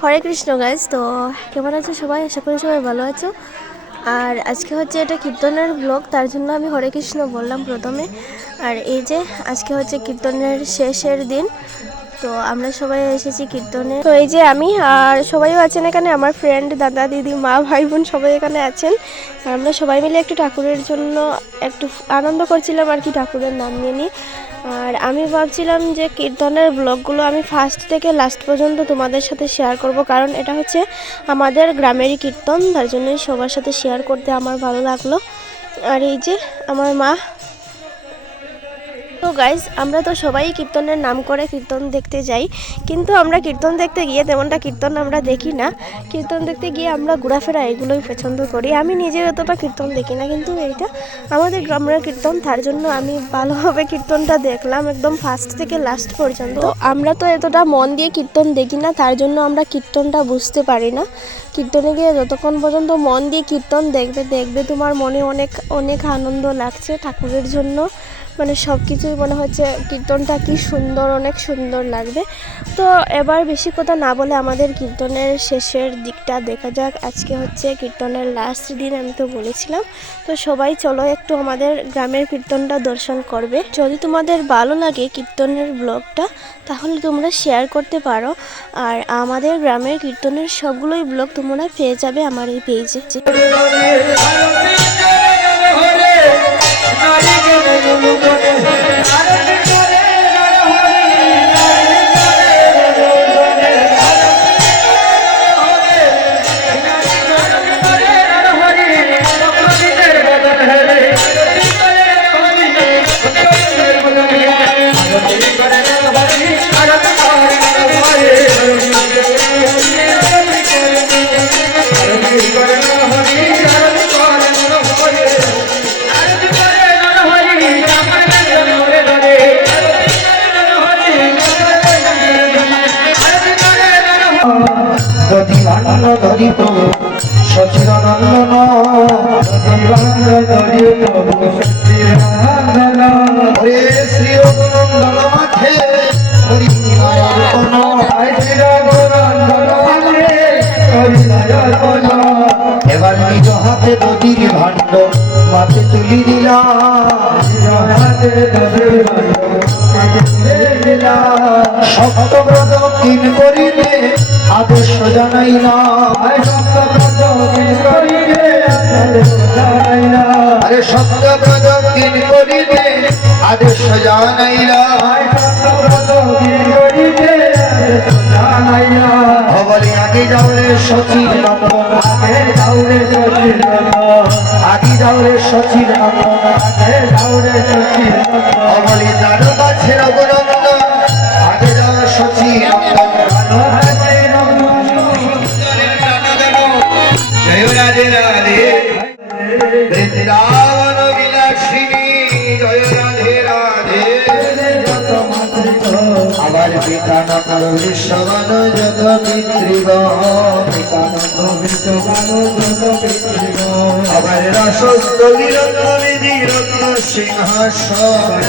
হরে Krishna guys. তো কেমন আছো সবাই? আশা করি সবাই ভালো আছো। আর আজকে হচ্ছে এটা কীর্তনের ব্লগ, তার জন্য আমি হরে কৃষ্ণ বললাম প্রথমে। আর এই যে আজকে হচ্ছে কীর্তনের শেষের দিন, তো আমরা সবাই এসেছি কীর্তনে। তো এই যে আমি আর সবাইও আছেন এখানে, আমার ফ্রেন্ড, দাদা, দিদি, মা, ভাই, বোন সবাই এখানে আছেন। আর আমরা সবাই মিলে একটু ঠাকুরের জন্য একটু আনন্দ করছিলাম আর কি, ঠাকুরের নাম নিয়ে নিয়ে। আর আমি ভাবছিলাম যে কীর্তনের ব্লগগুলো আমি ফার্স্ট থেকে লাস্ট পর্যন্ত তোমাদের সাথে শেয়ার করব, কারণ এটা হচ্ছে আমাদের গ্রামেরই কীর্তন, তার জন্যই সবার সাথে শেয়ার করতে আমার ভালো লাগলো। আর এই যে আমার মা। তো গাইজ, আমরা তো সবাই কীর্তনের নাম করে কীর্তন দেখতে যাই, কিন্তু আমরা কীর্তন দেখতে গিয়ে তেমনটা কীর্তন আমরা দেখি না। কীর্তন দেখতে গিয়ে আমরা ঘোরাফেরা এগুলোই পছন্দ করি। আমি নিজে অতটা কীর্তন দেখি না, কিন্তু এইটা আমাদের গ্রামের কীর্তন, তার জন্য আমি ভালোভাবে কীর্তনটা দেখলাম একদম ফার্স্ট থেকে লাস্ট পর্যন্ত। আমরা তো এতটা মন দিয়ে কীর্তন দেখি না, তার জন্য আমরা কীর্তনটা বুঝতে পারি না। কীর্তনে গিয়ে যতক্ষণ পর্যন্ত মন দিয়ে কীর্তন দেখবে তোমার মনে অনেক অনেক আনন্দ লাগছে ঠাকুরের জন্য, মানে সব কিছুই মনে হচ্ছে কীর্তনটা কি সুন্দর, অনেক সুন্দর লাগবে। তো এবার বেশি কথা না বলে আমাদের কীর্তনের শেষের দিকটা দেখা যাক। আজকে হচ্ছে কীর্তনের লাস্ট দিন, আমি তো বলেছিলাম। তো সবাই চলো একটু আমাদের গ্রামের কীর্তনটা দর্শন করবে। যদি তোমাদের ভালো লাগে কীর্তনের ব্লগটা, তাহলে তোমরা শেয়ার করতে পারো। আর আমাদের গ্রামের কীর্তনের সবগুলোই ব্লগ তোমরা পেয়ে যাবে আমার এই পেজে। ধরিত সচিদানন্দন হরে শ্রী রঘুনন্দন মাথে এবার নিজ হাতে নদীর ভাণ্ড মাথে তুলি সপ্তব্রত কিন করিলে আদর্শ জানাইলাম, আরে সপ্তব্রত কিন করিলে আদর্শ জানাইলাম। বলে আগে যাওরে সচিন নন্দন, আগে যাওরে সচিন নন্দন, আগে যাওরে সচিন নন্দন, আগে যাওরে সচিন নন্দন। বলে দারো কাছে রঘুনন্দন, আগে যাওয়া সচিন নন্দন। জয় রাধে রাধে বৃন্দাবন বিলাসিনী, জয় রাধে রাধে। আবার বিধান করো বিশ্বমান যত পিতৃগণ, আবার রসস্থলী রত্ননিধি রত্ন সিংহাসন,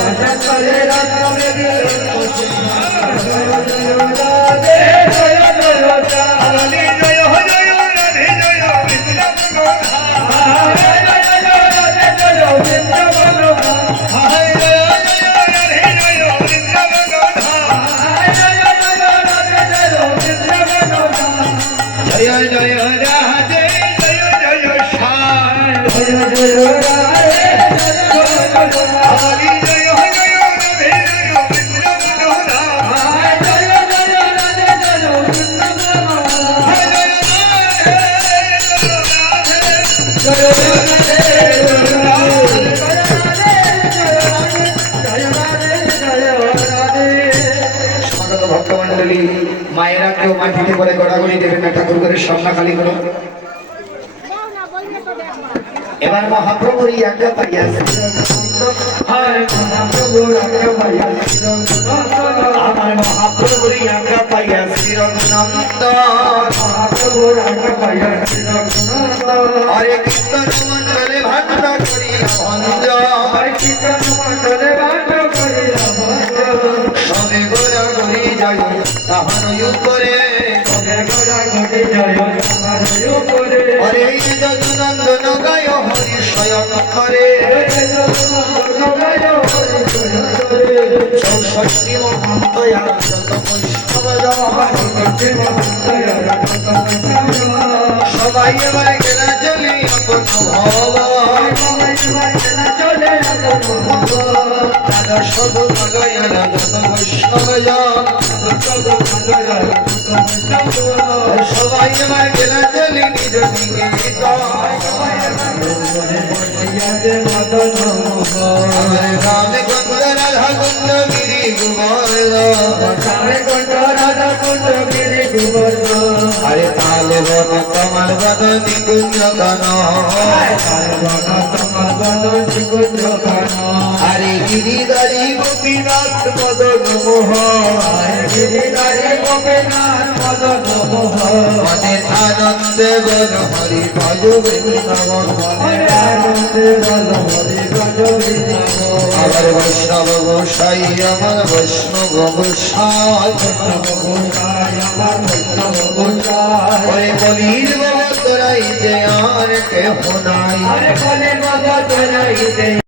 ভক্তমন্ডলী, মায়েরা কেউ মাটিতে করে গড়াগড়ি দেবেন না, ঠাকুর করে সামনা খালি করো। এবার মহাপ্রভুর আজ্ঞা পাইয়া আমার মহাপ্রভুর আজ্ঞা পাইয়া শ্রীরঘুনন্দন, হরে কীর্তন মন্ডলে ভাণ্ড করিয়া ভঞ্জ, সবে গোরা করি যায় তাহার উপরে হরে যদুনন্দন গায় হরি শয়ন করে চৌষট্টি মহান্তয়া যত বৈষ্ণব সবাই এবার গেলা চলে আপন ভব রাধা সদু নগয়ালা যত বৈষ্ণব সবাই এবার গেলা চলে নিজ আমার রামে গঙ্গ রাধা গঙ্গ গিরি গুবর আরে তালে বন কমল বদন নিকুঞ্জ গান আরে গিরিধারী গোপীনাথ মদন মনের আনন্দে বন হরি ভজ বৃন্দাবন আমার বৈষ্ণব গোসাই আমার বৈষ্ণব গোসাই ওরে বলির বাবা তোরাই যে আর কেহ নাই